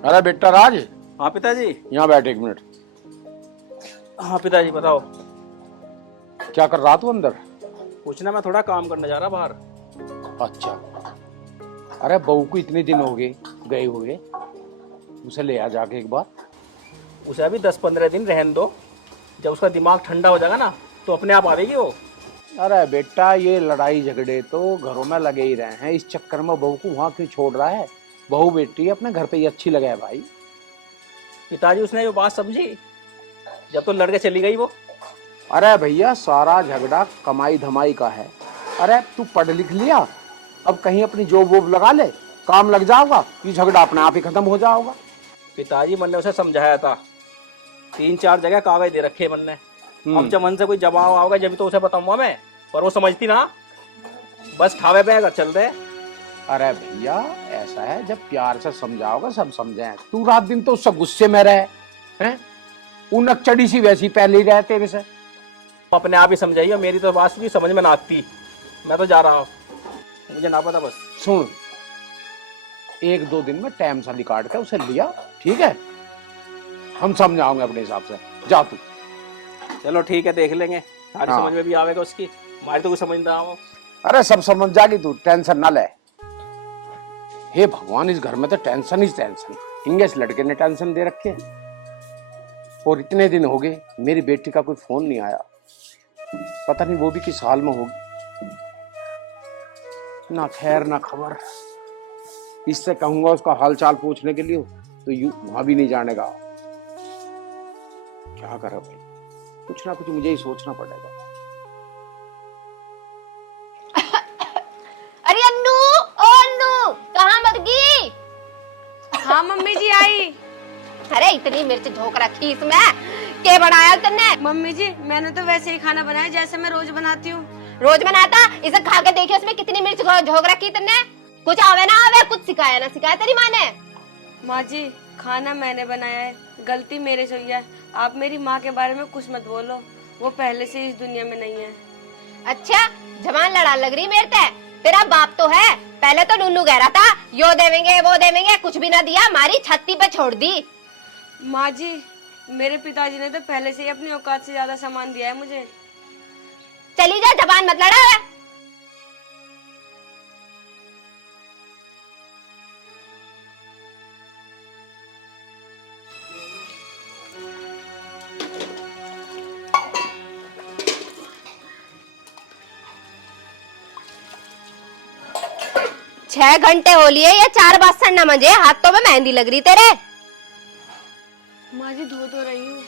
अरे बेटा राज, हाँ पिताजी। यहाँ बैठ एक मिनट। हाँ पिताजी बताओ। क्या कर रहा तू अंदर? पूछना, मैं थोड़ा काम करने जा रहा बाहर। अच्छा। अरे बहू को इतने दिन हो गए हुए, उसे ले आ जाके एक बार। उसे अभी 10-15 दिन रहने दो। जब उसका दिमाग ठंडा हो जाएगा ना तो अपने आप आवेगी वो। अरे बेटा, ये लड़ाई झगड़े तो घरों में लगे ही रहे हैं, इस चक्कर में बहू को वहां क्यों छोड़ रहा है? बहू बेटी अपने घर पे ही अच्छी लगे है भाई। पिताजी उसने जो बात समझी जब तो लड़के चली गई वो। अरे भैया, सारा झगड़ा कमाई धमाई का है। अरे तू पढ़ लिख लिया, अब कहीं अपनी जॉब वोब लगा ले, काम लग जाओगा, ये झगड़ा अपने आप ही खत्म हो जाओगा। पिताजी मैंने उसे समझाया था, 3-4 जगह कागज दे रखे मैंने। अब जब मन से कोई जवाब आओगे जब तो उसे बताऊंगा मैं, पर वो समझती ना, बस ठावे पे अगर चल दे। अरे भैया, ऐसा है, जब प्यार से समझाओगे सब समझे। तू रात दिन तो उससे गुस्से में रहे हैं, उनक चढ़ी सी वैसी पहले ही रहे तेरे से। अपने आप ही समझाइए, मेरी तो बात की समझ में ना आती। मैं तो जा रहा हूँ, मुझे ना पता बस। सुन, 1-2 दिन में टाइम सा निकाल के उसे लिया, ठीक है? हम समझाओगे अपने हिसाब से, जा तू। चलो ठीक है, देख लेंगे। सारी हाँ। समझ में भी आवेगा उसकी, हमारी तो कुछ समझ ना आओ। अरे सब समझ जाएगी, तू टेंशन ना ले। हे भगवान, इस घर में तो टेंशन ही टेंशन। इंगे इस लड़के ने टेंशन दे रखे है। और इतने दिन हो गए मेरी बेटी का कोई फोन नहीं आया, पता नहीं वो भी किस हाल में होगी। ना खैर ना खबर। इससे कहूंगा उसका हालचाल पूछने के लिए तो यू वहां भी नहीं जानेगा। क्या करे भाई, कुछ ना कुछ मुझे ही सोचना पड़ेगा। अरे अन्नू, ओ अन्नू, कहाँ मर गई? हाँ मम्मी जी आई। अरे इतनी मिर्च झोंक रखी इसमें, क्या बनाया तुमने? मम्मी जी मैंने तो वैसे ही खाना बनाया जैसे मैं रोज बनाती हूँ। रोज बनाता, इसे खा के देखिए उसमें कितनी मिर्च झोंक रखी तुमने। कुछ आवे ना आवे, कुछ सिखाया ना सिखाया तेरी माँ ने। माँ जी खाना मैंने बनाया है, गलती मेरे से हुई है। आप मेरी माँ के बारे में कुछ मत बोलो, वो पहले से इस दुनिया में नहीं है। अच्छा, जवान लड़ा लग रही मेरे ते। तेरा बाप तो है, पहले तो नूनू कह रहा था यो देवेंगे वो देवेंगे, कुछ भी ना दिया, मारी छत्ती पे छोड़ दी। माँ जी मेरे पिताजी ने तो पहले से ही अपनी औकात से ज्यादा सामान दिया है मुझे। चली जा, जबान मत लड़ा है। 6 घंटे हो लिए, या 4 बासन न मंजे, हाथों में मेहंदी लग रही तेरे। माँ जी धो तो रही हूँ।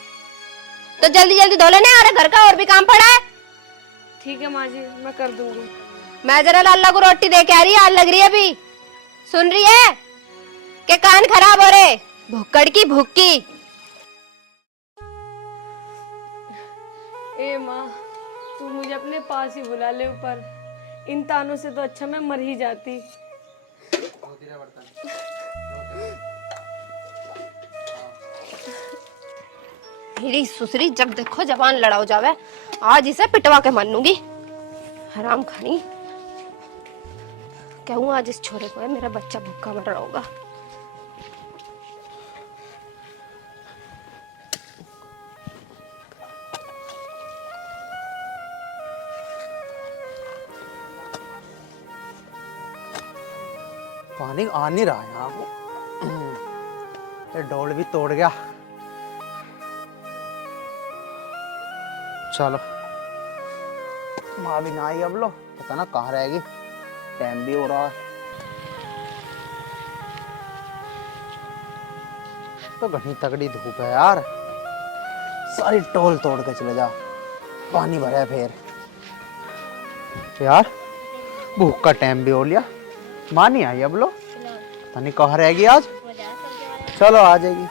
तो जल्दी जल्दी धो लेने, अरे घर का और भी काम पड़ा है। ठीक है माँ जी, मैं कर दूंगी। मैं जरा लाला को रोटी दे के आ रही है, आग लग रही है अभी। सुन रही है के कान खराब हो रहे, भुक्कड़ की भुक्की। ए माँ, तू मुझे अपने पास ही बुला ले ऊपर, इन तानों से तो अच्छा मैं मर ही जाती। मेरी सुसरी जब देखो जवान लड़ा हो जावे, आज इसे पिटवा के मानूंगी। हराम खानी, कहूँ आज इस छोरे को है मेरा बच्चा भूखा मर रहा होगा। पानी आ नहीं रहा यहाँ को। ये डोल भी तोड़ गया। चलो, माँ भी ना आई अब, लो पता ना कहाँ रहेगी, टाइम भी हो रहा है। तो घनी तगड़ी धूप है यार, सारी टोल तोड़ के चले जा, पानी भरा है फिर। यार भूख का टाइम भी हो लिया, माँ नहीं आई अब, लो पता नहीं कहाँ रहेगी आज। चलो आ जाएगी।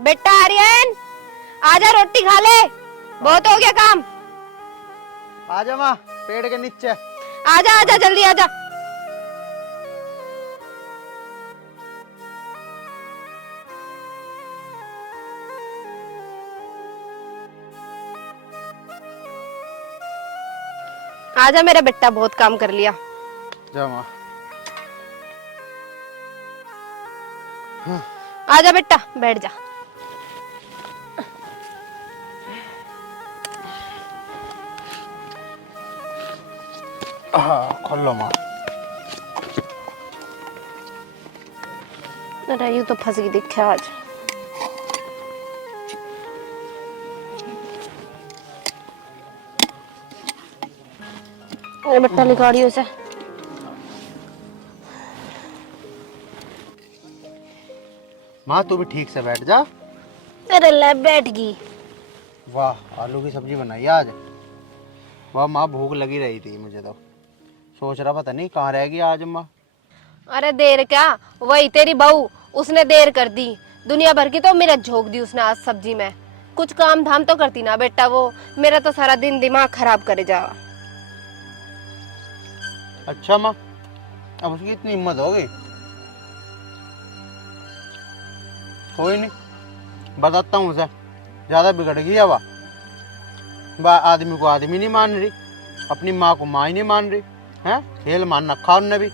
बेटा आर्यन, आजा रोटी खा ले, बहुत हो गया काम। आजा माँ, पेड़ के नीचे। आजा आजा जल्दी आजा। आजा मेरा बेटा, बहुत काम कर लिया। जा माँ। आजा बेटा बैठ जा। हाँ खोल लो माँ। अरे यूं तो फंस गई दिखे आज। अरे बेटा निकाली उसे। माँ तू भी ठीक से बैठ जा। अरे ले बैठ गई। वाह आलू की सब्जी बनाई आज। वाह माँ भूख लगी रही थी मुझे तो। सोच रहा पता नहीं कहाँ रहेगी आज माँ। अरे देर क्या, वही तेरी बहू, उसने देर कर दी। दुनिया भर की तो मेरा झोंक दी उसने आज सब्जी में। कुछ काम धाम तो करती ना बेटा वो। मेरा तो सारा दिन दिमाग खराब करे जा। अच्छा माँ अब उसकी इतनी हिम्मत हो गई। कोई नहीं बताता हूँ उसे। ज्यादा बिगड़ गई है वह आदमी को आदमी नहीं मान रही, अपनी माँ को माँ ही नहीं मान रही है। खेल मान रखा उनने भी।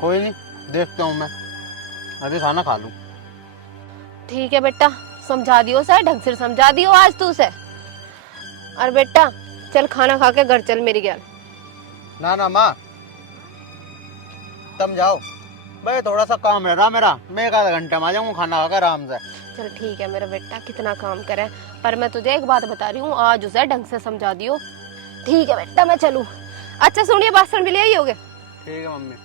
कोई नहीं देखता हूँ मैं, अभी खाना खा लूँ। ठीक है बेटा समझा दियो उसे, ढंग से समझा दियो आज तू उसे। और बेटा चल खाना खा के घर चल मेरी गैल। ना माँ तुम जाओ, भाई थोड़ा सा काम रह रहा मेरा। मैं 1 आधा घंटे में आ जाऊंगा खाना खाकर आराम से। चल ठीक है मेरा बेटा, कितना काम करे। पर मैं तुझे एक बात बता रही हूँ, आज उसे ढंग से समझा दियो। ठीक है बेटा मैं चलूँ। अच्छा सुनिए बासन भी ले आई होगे। ठीक है मम्मी।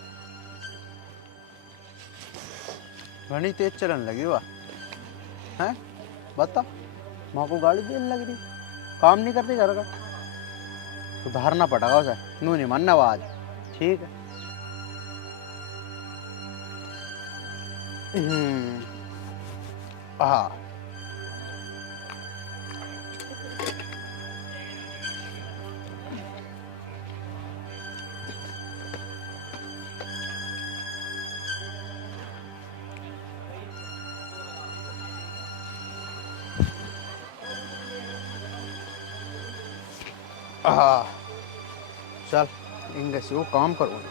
घनी तेज चलन लगी हुआ है। बता माँ को गाड़ी देने लग रही, काम नहीं करती घर का। सुधारना पड़ेगा उसे, नू नहीं मानना वो आज। ठीक है हाँ हाँ चल इनके से वो काम करो।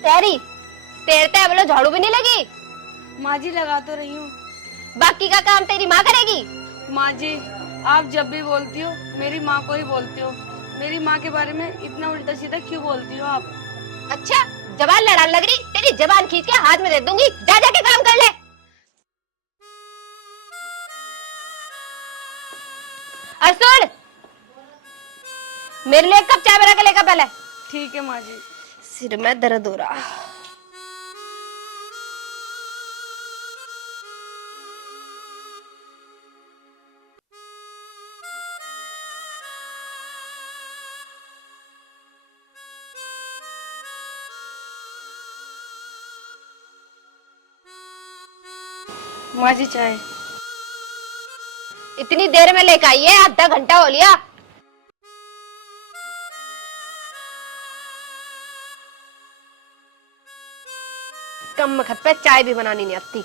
तेरी तेरते बोलो झाड़ू भी नहीं लगी। माँ जी लगा तो रही हूँ। बाकी का काम तेरी माँ करेगी। माँ जी आप जब भी बोलती हो मेरी माँ को ही बोलती हो। मेरी माँ के बारे में इतना उल्टा सीधा क्यों बोलती हो आप? अच्छा जबान लड़ाने लग रही, तेरी जबान खींच के हाथ में दे दूंगी। जा जाके काम कर ले। और सुन मेरे लिए एक कप चाय बना के लेकर पहले। ठीक है माँ जी। सिर में दर्द हो रहा। माँ जी चाय। इतनी देर में लेकर आई है, आधा घंटा हो लिया। कम वक्त पे चाय भी बनानी नहीं आती।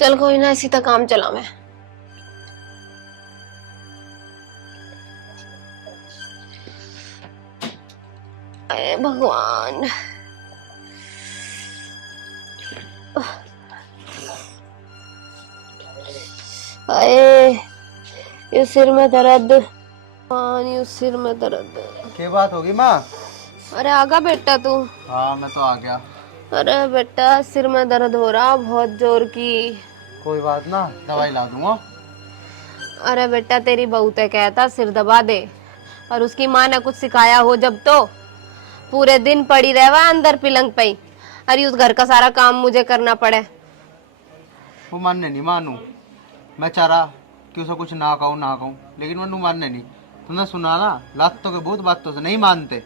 चल कोई ना, इसी तक काम चला मैं। अरे भगवान अरे ये सिर में दर्द, ये सिर में दर्द। क्या बात होगी माँ? अरे आगा बेटा तू। हाँ मैं तो आ गया। अरे बेटा सिर में दर्द हो रहा बहुत जोर की। कोई बात ना, दवाई ला दूंगा। अरे बेटा तेरी बहू तो कहता सिर दबा दे, और उसकी माँ ने कुछ सिखाया हो जब तो पूरे दिन पड़ी रहवा अंदर पलंग पे ही। अरे उस घर का सारा काम मुझे करना पड़े। वो मानने नहीं मानू, मैं चाह रहा कि उसे कुछ ना कहूँ, लेकिन वो मानने नहीं। तुमने सुना ना, लातों के भूत बातों से नहीं मानते।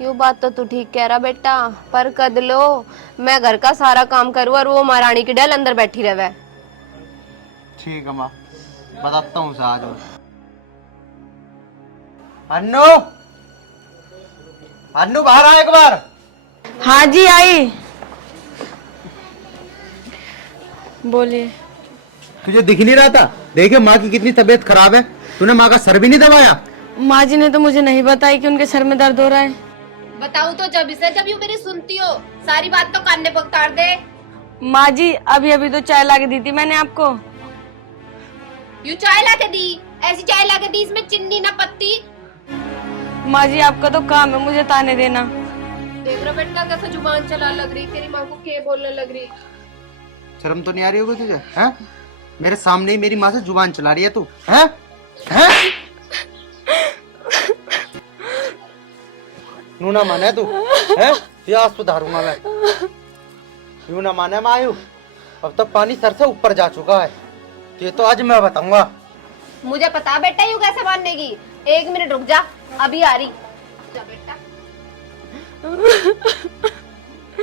यू बात तो तू ठीक कह रहा बेटा, पर कद लो मैं घर का सारा काम करूँ और वो महारानी की डल अंदर बैठी रहे। ठीक है माँ, बताता हूँ उसे आज। अन्नू, अन्नू बाहर आ एक बार। हाँ जी आई। बोलिए। तुझे दिख नहीं रहा था? देखे माँ की कितनी तबीयत खराब है, तूने माँ का सर भी नहीं दबाया। माँ जी ने तो मुझे नहीं बताई कि उनके सर में दर्द हो रहा है। बताऊँ तो जब यू मेरी सुनती हो सारी बात तो कान पे उतार दे। माँ जी अभी अभी तो चाय ला के दी थी मैंने आपको। यू चाय ला के दी? ऐसी चाय ला के दी इसमें चिन्नी ना पत्ती। माँ जी आपका तो काम है मुझे ताने देना। देख रहा बेटा कैसे जुबान चला लग रही, तेरी माँ को के बोलने लग रही। शर्म तो नहीं आ रही होगी तुझे? हैं? मेरे सामने ही मेरी माँ से जुबान चला रही है तू, हैं? हैं? यूं ना माने तू, हैं? ये सुधारूंगा मैं। यूं ना माने मायू, अब तो पानी सर से ऊपर जा चुका है। ये तो आज मैं बताऊंगा। मुझे पता बेटा यू कैसे मानने की। 1 मिनट रुक जा, अभी आ रही। जा बेटा।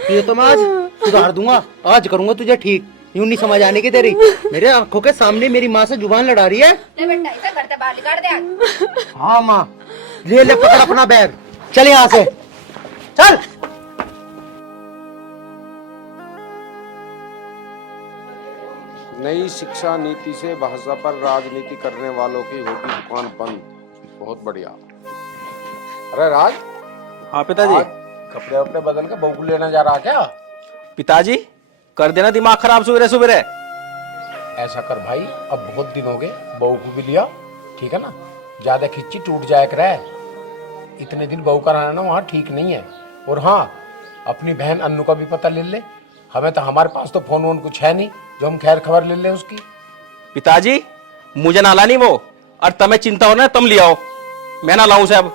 ये तो मैं आज सुधार दूंगा, आज करूंगा तुझे ठीक। यूं नहीं समझ आने की तेरी। मेरे आंखों के सामने मेरी माँ से जुबान लड़ा रही है। ले बेटा इसे घर से बाहर निकाल दे। हाँ माँ, ले पकड़ अपना बैग, चल यहाँ से चल। नई शिक्षा नीति से भाषा पर राजनीति करने वालों की होगी दुकान बंद। बहुत बढ़िया। अरे राज। हाँ पिताजी। कपड़े वपड़े बदल के बहू को लेना जा रहा क्या? पिताजी कर देना दिमाग खराब सुबह सुबह। ऐसा कर भाई, अब बहुत दिन हो गए, बहू को भी लिया, ठीक है ना? ज्यादा खिच्ची टूट जाए कर। इतने दिन बहू का रहना वहाँ ठीक नहीं है। और हाँ, अपनी बहन अन्नू का भी पता ले ले। हमें तो, हमारे पास तो फोन वोन कुछ है नहीं जो हम खैर खबर ले ले उसकी। पिताजी मुझे ना लानी वो, और तुम्हें चिंता हो ना तुम ले आओ, मैं ना लाऊं से अब।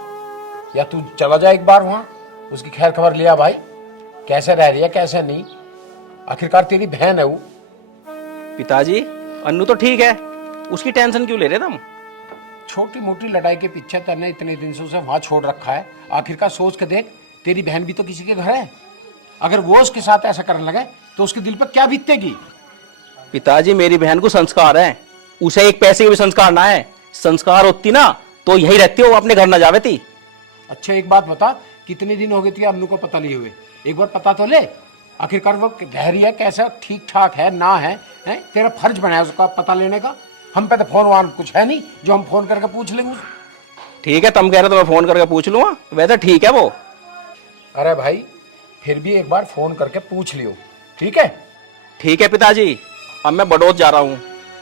या तू चला जा एक बार वहाँ, उसकी खैर खबर लिया भाई, कैसे रह रही है कैसे नहीं। आखिरकार तेरी बहन है वो। पिताजी अन्नू तो ठीक है, उसकी टेंशन क्यों ले रहे तुम? छोटी मोटी लड़ाई के पीछे तने इतने दिन से उसे वहां छोड़ रखा है। आखिरकार सोच के देख, तेरी बहन भी तो किसी के घर है। अगर वो उसके साथ ऐसा करने लगे तो उसके दिल पर क्या बीतेगी? पिताजी मेरी बहन को संस्कार है, उसे एक पैसे के भी संस्कार ना है। संस्कार होती ना तो यही रहती हो, अपने घर ना जावे थी। अच्छा एक बात बता, कितने दिन हो गए थे अन्नू को पता लिए हुए? एक बार पता तो ले, आखिरकार वो रह रही है कैसा, ठीक ठाक है ना है? तेरा फर्ज बनाया उसका पता लेने का। हम पे तो फोन वान कुछ है नहीं जो हम फोन करके पूछ लेंगे। ठीक है तुम कह रहे तो मैं फोन करके पूछ लूंगा, वैसे ठीक है वो। अरे भाई फिर भी एक बार फोन करके पूछ लियो, ठीक है? ठीक है पिताजी, अब मैं बड़ौद जा रहा हूँ,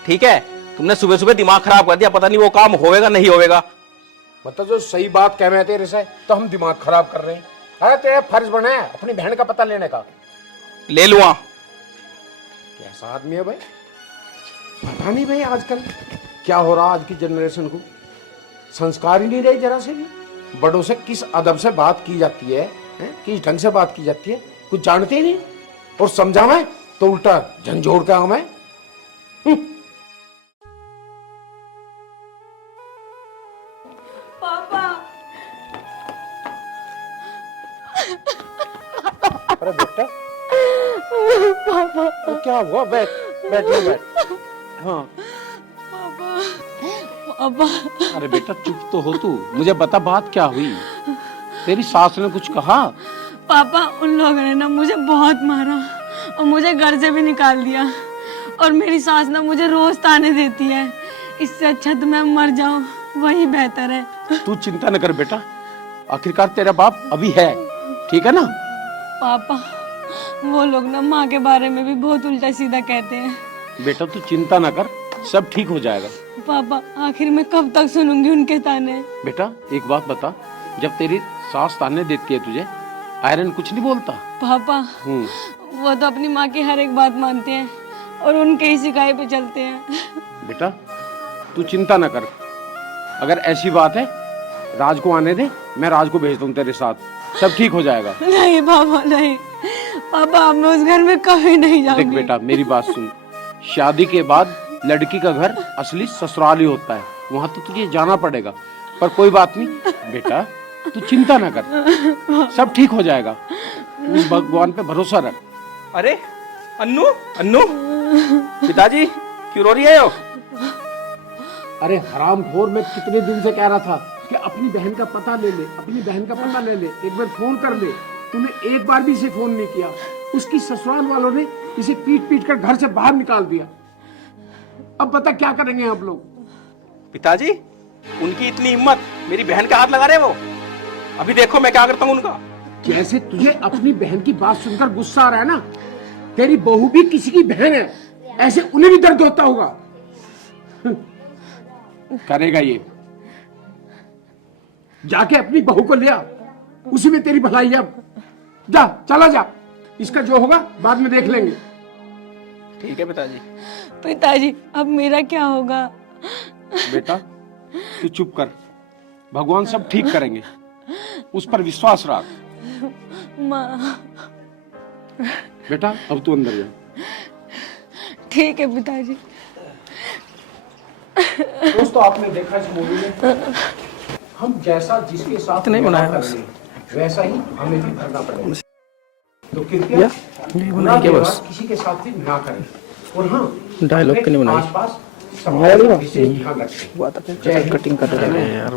ठीक है? तुमने सुबह सुबह दिमाग खराब कर दिया, पता नहीं वो काम होएगा नहीं होएगा। मतलब जो सही बात कह रहे हैं तेरे से, तो हम दिमाग खराब कर रहे हैं। अरे तेरा फर्ज बना है अपनी बहन का पता लेने का। ले लूंगा। कैसा आदमी है भाई, पता नहीं भाई आजकल क्या हो रहा। आज की जनरेशन को संस्कार ही नहीं रहे जरा से भी। बड़ों से किस अदब से बात की जाती है, किस ढंग से बात की जाती है, कुछ जानते ही नहीं। और समझावे तो उल्टा झंझोड़ का हमें। पापा। अरे बेटा पापा, तो क्या हुआ? बैठ बैठ बैठ। हाँ पापा। अरे बेटा चुप तो हो तू, मुझे बता बात क्या हुई? तेरी सास ने कुछ कहा? पापा उन लोगों ने ना मुझे बहुत मारा और मुझे घर से भी निकाल दिया, और मेरी सास ना मुझे रोज ताने देती है। इससे अच्छा तो मैं मर जाऊं, वही बेहतर है। तू चिंता न कर बेटा, आखिरकार तेरा बाप अभी है, ठीक है ना? पापा वो लोग ना माँ के बारे में भी बहुत उल्टा सीधा कहते हैं। बेटा तू चिंता न कर, सब ठीक हो जाएगा। पापा आखिर मैं कब तक सुनूंगी उनके ताने? बेटा एक बात बता, जब तेरी सास ताने देती है तुझे आयरन कुछ नहीं बोलता? पापा वो तो अपनी माँ की हर एक बात मानते हैं और उनके ही सिखाए पे चलते हैं। बेटा तू चिंता ना कर, अगर ऐसी बात है राज को आने दे, मैं राज को भेज दूं तेरे साथ, सब ठीक हो जाएगा। नहीं पापा नहीं, पापा मैं उस घर में कभी नहीं जाऊंगी। देख बेटा मेरी बात सुन, शादी के बाद लड़की का घर असली ससुराल ही होता है, वहां तो तुझे जाना पड़ेगा, पर कोई बात नहीं बेटा, तू चिंता ना कर, सब ठीक हो जाएगा, उस भगवान पे भरोसा रख। अरे अन्नू, अन्नू, पिताजी क्यों रो रही है हो? अरे हरामखोर, मैं कितने दिन से कह रहा था कि अपनी बहन का पता ले ले, अपनी बहन का पता ले ले, एक बार फोन कर ले, तूने एक बार भी इसे फोन नहीं किया। उसकी ससुराल वालों ने इसे पीट पीट कर घर से बाहर निकाल दिया। अब बता क्या करेंगे आप लोग? पिताजी उनकी इतनी हिम्मत, मेरी बहन का हाथ लगा रहे वो। अभी देखो मैं क्या करता हूँ उनका। जैसे तुझे अपनी बहन की बात सुनकर गुस्सा आ रहा है ना, तेरी बहू भी किसी की बहन है, ऐसे उन्हें भी दर्द होता होगा। करेगा ये, जाके अपनी बहू को ले आ, उसी में तेरी भलाई है। अब जा, चला जा, इसका जो होगा बाद में देख लेंगे। ठीक है पिताजी। पिताजी अब मेरा क्या होगा? बेटा तू चुप कर, भगवान सब ठीक करेंगे, उस पर विश्वास रख। माँ। बेटा अब तू अंदर जा। ठीक है पिताजी। दोस्तों आपने देखा इस मूवी में, हम जैसा जिसके साथ नहीं बनाया करेंगे, वैसा ही हमें भी भरना पड़ेगा। तो कृपया किसी के साथ भी ना करें, और हाँ डायलॉग के नहीं बनाया, आसपास समाज का विशेष ध्यान रखें। कटिंग कर रहे हैं यार।